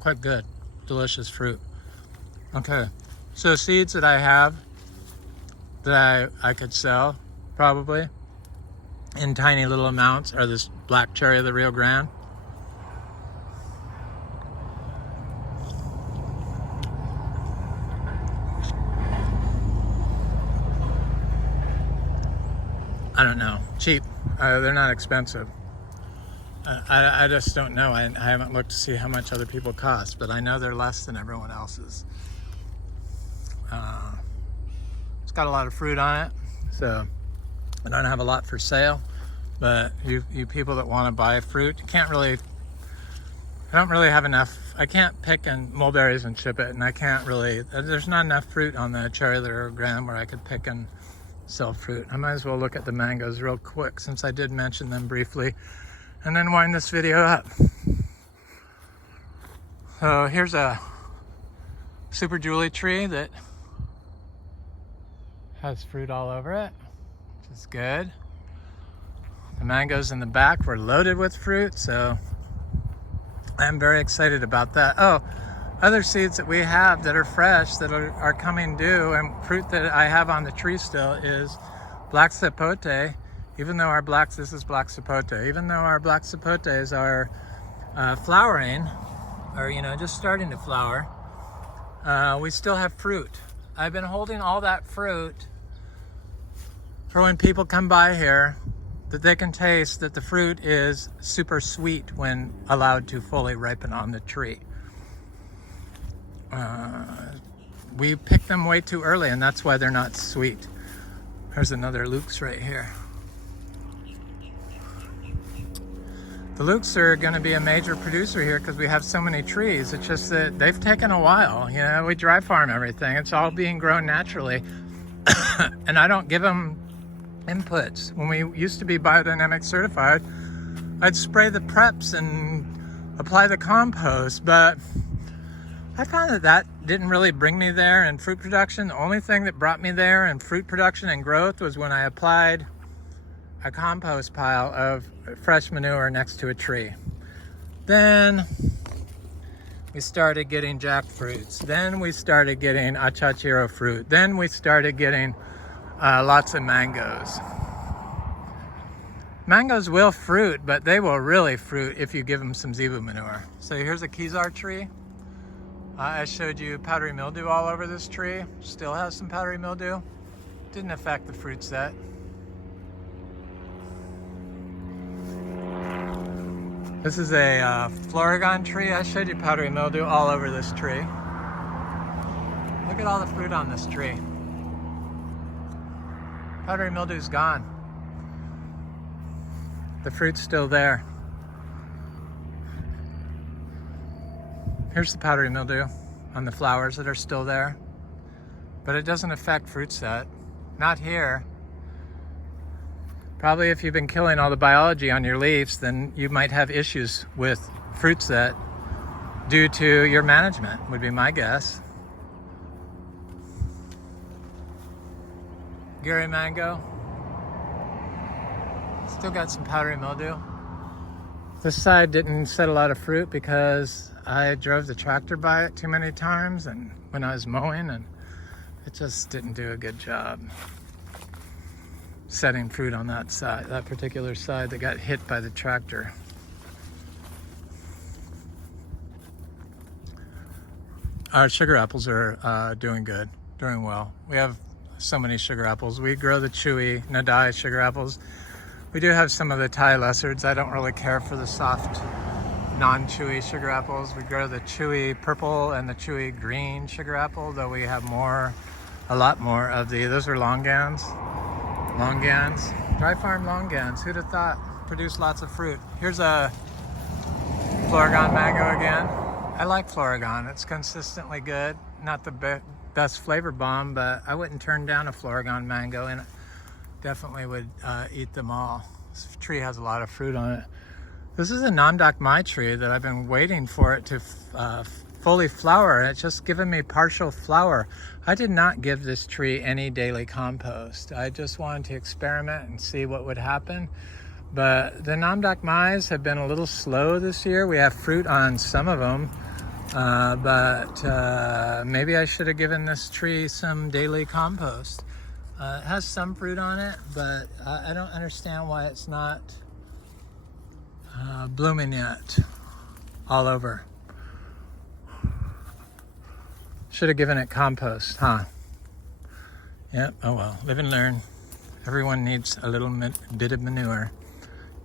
Quite good, delicious fruit. Okay, so seeds that I have that I could sell probably in tiny little amounts are this black cherry of the Rio Grande. I don't know, cheap. They're not expensive. I just don't know. I haven't looked to see how much other people cost, but I know they're less than everyone else's. It's got a lot of fruit on it, so I don't have a lot for sale. But you people that want to buy fruit, I don't really have enough. I can't pick mulberries and ship it, and I can't really, there's not enough fruit on the cherry of the Rio Grande where I could pick and sell fruit. I might as well look at the mangoes real quick since I did mention them briefly, and then wind this video up. So here's a super Julie tree that has fruit all over it, which is good. The mangoes in the back were loaded with fruit, so I'm very excited about that. Oh, other seeds that we have that are fresh that are coming due, and fruit that I have on the tree still is black sapote. Even though this is black sapote, even though our black sapotes are flowering, or just starting to flower, we still have fruit. I've been holding all that fruit for when people come by here, that they can taste that the fruit is super sweet when allowed to fully ripen on the tree. We pick them way too early, and that's why they're not sweet. There's another Luke's right here. The Lukes are going to be a major producer here because we have so many trees. It's just that they've taken a while. We dry farm everything. It's all being grown naturally. And I don't give them inputs. When we used to be biodynamic certified, I'd spray the preps and apply the compost, but I found that didn't really bring me there in fruit production. The only thing that brought me there in fruit production and growth was when I applied a compost pile of fresh manure next to a tree. Then we started getting jackfruits. Then we started getting Achachairu fruit. Then we started getting lots of mangoes. Mangoes will fruit, but they will really fruit if you give them some zebu manure. So here's a Kizar tree. I showed you powdery mildew all over this tree. Still has some powdery mildew. Didn't affect the fruit set. This is a Florigon tree. I showed you powdery mildew all over this tree. Look at all the fruit on this tree. Powdery mildew's gone. The fruit's still there. Here's the powdery mildew. on the flowers that are still there. But it doesn't affect fruit set. Not here. Probably if you've been killing all the biology on your leaves, then you might have issues with fruit set due to your management, would be my guess. Gary mango. Still got some powdery mildew. This side didn't set a lot of fruit because I drove the tractor by it too many times and when I was mowing, and it just didn't do a good job setting fruit on that side, that particular side that got hit by the tractor. Our sugar apples are doing good, doing well. We have so many sugar apples. We grow the chewy Nadai sugar apples. We do have some of the Thai lizards. I don't really care for the soft, non-chewy sugar apples. We grow the chewy purple and the chewy green sugar apple, though we have a lot more of those are longans. Longans, dry farm longans. Who'd have thought? Produce lots of fruit. Here's a Florigon mango again. I like Florigon. It's consistently good. Not the best flavor bomb, but I wouldn't turn down a Florigon mango, and definitely would eat them all. This tree has a lot of fruit on it. This is a Namdok Mai tree that I've been waiting for it to fully flower. It's just given me partial flower. I did not give this tree any daily compost. I just wanted to experiment and see what would happen. But the Namdok Mais have been a little slow this year. We have fruit on some of them, but maybe I should have given this tree some daily compost. It has some fruit on it, but I don't understand why it's not blooming yet all over. Should have given it compost, huh? Yep, oh well, live and learn. Everyone needs a little bit of manure.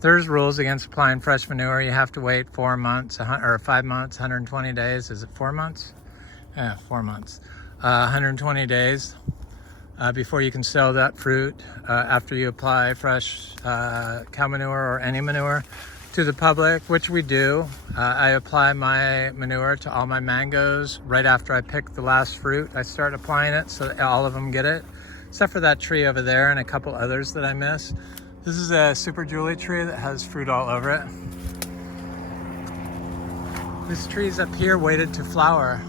There's rules against applying fresh manure. You have to wait 4 months, or 5 months, 120 days. Is it 4 months? Yeah, 4 months. 120 days before you can sell that fruit after you apply fresh cow manure or any manure to the public, which we do. I apply my manure to all my mangoes right after I pick the last fruit. I start applying it so that all of them get it, except for that tree over there and a couple others that I miss. This is a Super Julie tree that has fruit all over it. This tree's up here waited to flower.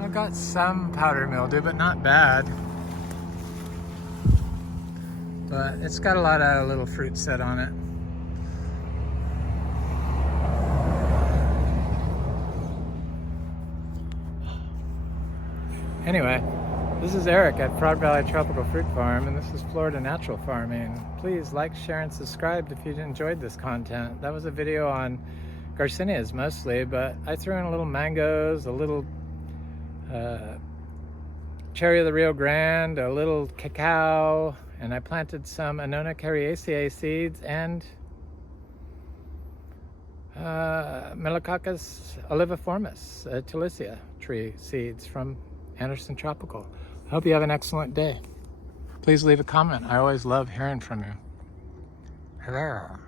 I've got some powdery mildew, but not bad. But it's got a lot of little fruit set on it. Anyway, this is Eric at Frog Valley Tropical Fruit Farm, and this is Florida Natural Farming. Please like, share, and subscribe if you enjoyed this content. That was a video on Garcinias mostly, but I threw in a little mangoes, a little cherry of the Rio Grande, a little cacao, and I planted some Annona coriaceae seeds and malicioccus oliviformis, Talisia tree seeds from Anderson Tropical. I hope you have an excellent day. Please leave a comment. I always love hearing from you. Hello.